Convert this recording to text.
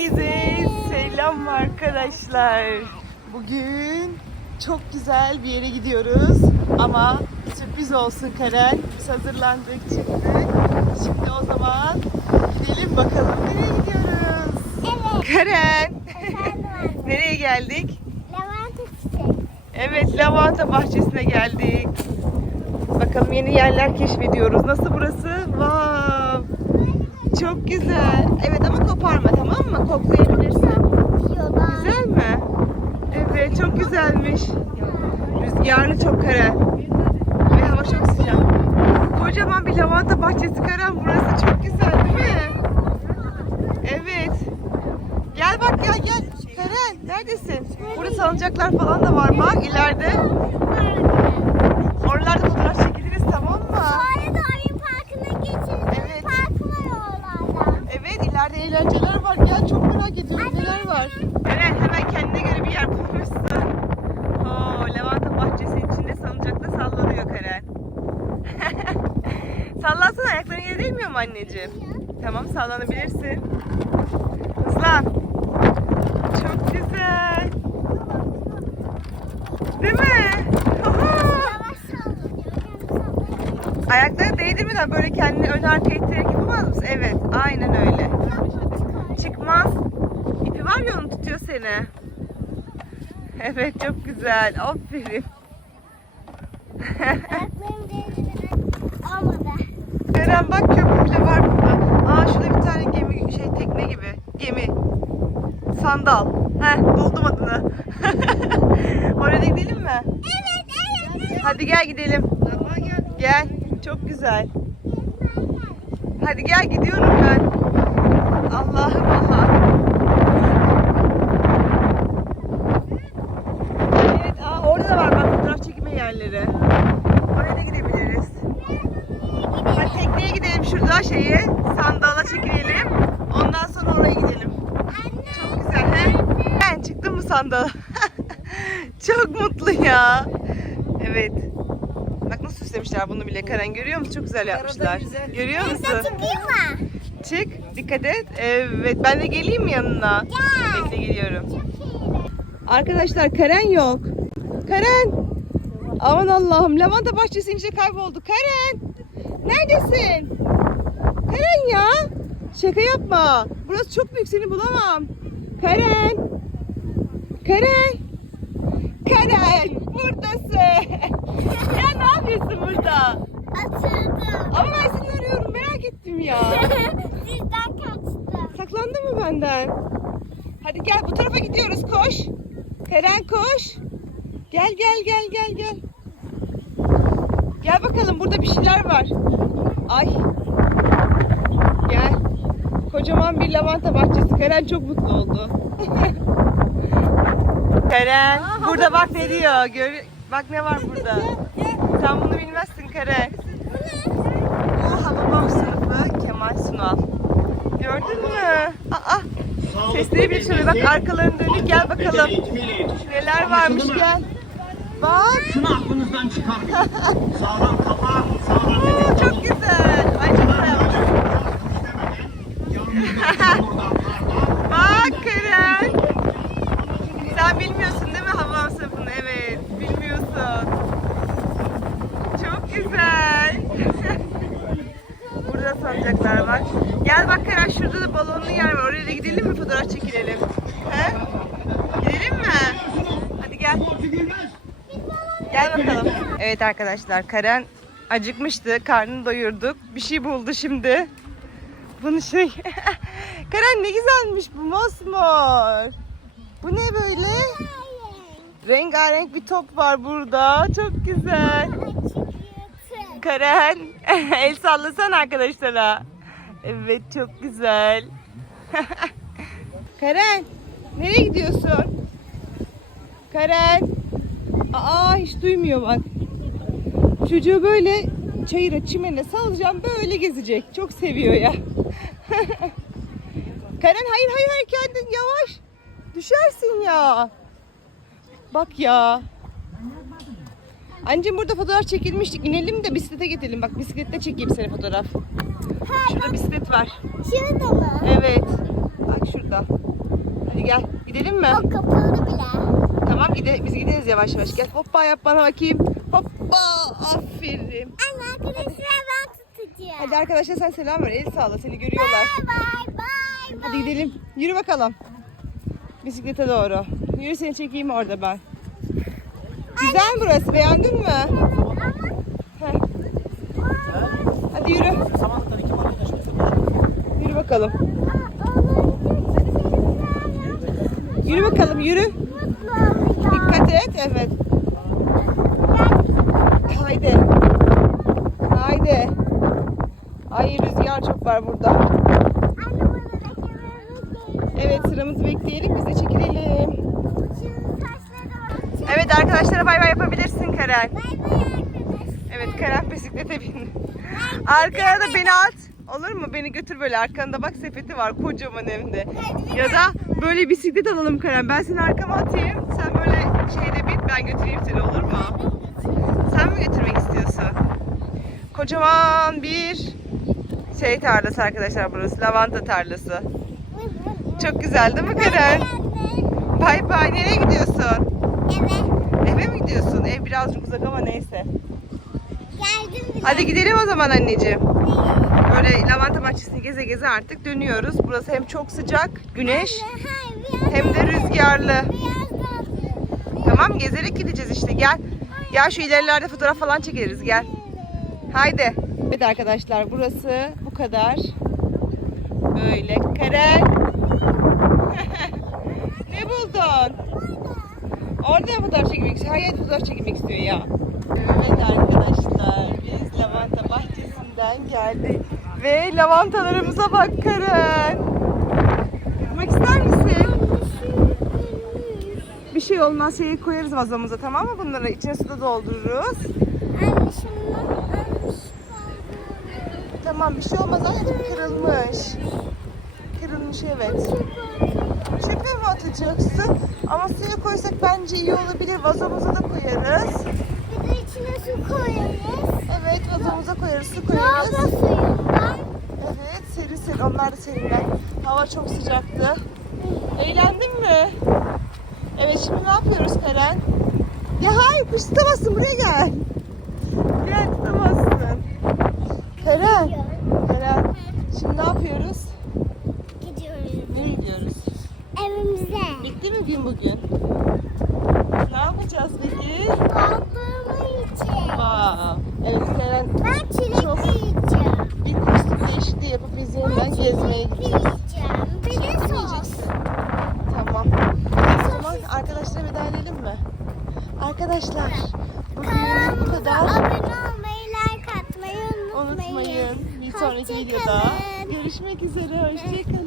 Herkese selam arkadaşlar. Bugün çok güzel bir yere gidiyoruz. Ama sürpriz olsun Karen. Biz hazırlandık çıktık. Şimdi o zaman gidelim bakalım nereye gidiyoruz. Evet. Karen. Nereye geldik? Lavanta çiçek. Evet lavanta bahçesine geldik. Bakalım yeni yerler keşfediyoruz. Nasıl burası? Wow. Çok güzel. Evet ama koparma tamam mı? Koklayabilirsin. Güzel mi? Evet çok güzelmiş. Rüzgarlı çok kara. Ve hava çok sıcak. Kocaman bir lavanta bahçesi Karan. Burası çok güzel değil mi? Evet. Gel bak gel gel. Karen neredesin? Burada salıncaklar falan da var bak ileride. Oralarda fotoğraf çekiliriz tamam mı? Sonra da oyun parkına geçeriz. Evet. Park var oralarda. Evet ileride eğlenceler var. Gel çok merak ediyorum neler var. Eren hemen kendine göre bir yer bulmuşsun. Oo, lavanta bahçesinin içinde salıncakta sallanıyor Karen. Sallansana ayakların yere değmiyor mu anneciğim? Tamam sallanabilirsin. Hızlan. Çok güzel. Değil mi? Oho. Yavaş sallanıyor. Kendi sallanıyor. Ayakları değdirmeden böyle kendini ön arka ittirerek yapamaz mısın? Evet, aynen öyle. Çıkmaz. İpi var ya onu tutuyor seni. Evet, çok güzel. Aferin. Olmadı. Eren bak köprü bile var burada. Aa şurada bir tane gemi, şey tekne gibi. Gemi. Sandal. Heh, buldum adını. Oraya gidelim mi? Evet evet. Hadi gel gidelim. Gel. Çok güzel. Hadi gel gidiyorum ben. Allah'ım Allah. Evet, aa, orada da var bak fotoğraf çekme yerleri. Oraya da gidebiliriz. Hadi tekneye gidelim şurada şeyi. Sandala çekilelim. Ondan sonra oraya gidelim. Çok güzel he? Ben çıktım mı sandala? Çok mutlu ya. Evet. Bak nasıl süslemişler bunu bile Karen görüyor musun? Çok güzel yapmışlar. Görüyor musun? Çık. Dikkat et. Evet. Ben de geleyim mi yanına? Gel. Bekle geliyorum. Arkadaşlar Karen yok. Karen. Aman Allah'ım. Lavanta bahçesinin içinde kayboldu. Karen. Neredesin? Karen ya. Şaka yapma. Burası çok büyük seni bulamam. Karen. Karen. Karen. Buradasın. ya ne yapıyorsun burada? Atıldım. Ama ben seni arıyorum. Merak ettim ya. Sizden kaçtım. Saklandın mı benden? Hadi gel bu tarafa gidiyoruz koş. Keren koş. Gel gel gel gel gel. Gel bakalım burada bir şeyler var. Ay. Gel. Kocaman bir lavanta bahçesi. Karen çok mutlu oldu. Karen burada bak ne diyor. Gör bak ne var burada. Sen bunu bilmezsin Karen. Bu Hababam sınıfı Kemal Sunal. Gördün mü? Aa, sesleri bir şöyle bak arkalarını dönük gel bakalım. Neler varmış gel. Bak. Şunu aklınızdan çıkarmayın. sağlam kafa, sağlam Oo, çok güzel. Ay çok güzel. Bak Karen. Sen bilmiyorsun değil mi Hababam sınıfını? Evet. Bilmiyorsun. Çok güzel. Burada salıncaklar var. Gel bak Karen şurada da balonlu yer var. Oraya da gidelim mi fotoğraf çekilelim? He? Gidelim mi? Hadi gel. Gel bakalım. Evet arkadaşlar Karen acıkmıştı. Karnını doyurduk. Bir şey buldu şimdi. Bunu şey... Karen ne güzelmiş bu mosmor. Bu ne böyle? Rengarenk bir top var burada. Çok güzel. Karen el sallasan arkadaşlara. Evet çok güzel. Karen nereye gidiyorsun? Karen. Aa hiç duymuyor bak. Çocuğu böyle çayıra çimene salacağım böyle gezecek. Çok seviyor ya. Karen hayır hayır hayır kendin yavaş. Düşersin ya. Bak ya. Anneciğim burada fotoğraf çekilmiştik. İnelim de bisiklete gidelim. Bak bisiklette çekeyim seni fotoğraf. Şurada bisiklet var. Şurada mı? Evet. Bak şurada. Gel gidelim mi? O kapalı bile. Tamam gide biz gideriz yavaş yavaş. Gel hoppa yap bana bakayım. Hoppa aferin. Anne arkadaşlar ben tutacağım. Hadi arkadaşlar sen selam ver. El sağla seni görüyorlar. Bye bye bye. Hadi gidelim. Yürü bakalım. Bisiklete doğru. Yürü seni çekeyim orada ben. Güzel burası beğendin mi? Heh. Hadi yürü. Yürü bakalım. Yürü bakalım yürü. Dikkat et. Evet. Haydi. Haydi. Ay rüzgar çok var burada. Evet sıramızı bekleyelim biz de çekilelim. Evet arkadaşlara bay bay yapabilirsin Karen. Evet Karen bisiklete bindi. Arkaya da beni at. Olur mu? Beni götür böyle. Arkanda bak sepeti var kocaman evde. Ya da böyle bisiklet alalım Karen. Ben seni arkama atayım. Sen böyle şeyde bin ben götüreyim seni olur mu? Sen mi götürmek istiyorsun? Kocaman bir şey tarlası arkadaşlar burası. Lavanta tarlası. Çok güzel değil mi Karen? Bay bay. Nereye gidiyorsun? Eve mi gidiyorsun? Ev birazcık uzak ama neyse. Hadi gidelim o zaman anneciğim. Böyle lavanta bahçesini geze geze artık dönüyoruz. Burası hem çok sıcak, güneş hem de rüzgarlı. Tamam gezerek gideceğiz işte gel. Gel şu ilerilerde fotoğraf falan çekeriz gel. Haydi. Evet arkadaşlar burası bu kadar. Böyle Karen. ne buldun? Mı fotoğraf çekmek istiyor? Hayır fotoğraf çekmek istiyor ya. Evet arkadaşlar biz lavanta bahçesinden geldik. Ve lavantalarımıza bak Karen. Bakmak ister misin? Bir şey olmaz şeyi koyarız vazomuza tamam mı bunları? içine su doldururuz. Tamam bir şey olmaz aşkım kırılmış. Kırılmış evet. Çöpe mi atacaksın? Ama suya koysak bence iyi olabilir. Vazomuza da koyarız. Evet vazomuza koyarız, su koyarız. Evet serin serin onlar da serinler. Hava çok sıcaktı. Eğlendin mi? Evet şimdi ne yapıyoruz Karen? Ya hayır kuş tutamazsın buraya gel. Gel tutamazsın. Karen. Karen. Şimdi ne yapıyoruz? Nereye gidiyoruz? Evimize. Bitti mi gün bugün? Ne yapacağız peki? Kaldığımı için. Aa, evet Karen Ben çilek Çok- yiyeceğim. bir kostüm değişikliği yapıp biz yeniden gezmeye gideceğiz. yiyeceğim. Bir de sos. Yiyeceksin. Tamam. O zaman arkadaşlara veda edelim mi? Arkadaşlar bugün bu Kanalımıza kadar. abone olmayı, like atmayı unutmayın. Unutmayın. Bir sonraki videoda Hoşçakalın. görüşmek üzere. Hoşçakalın.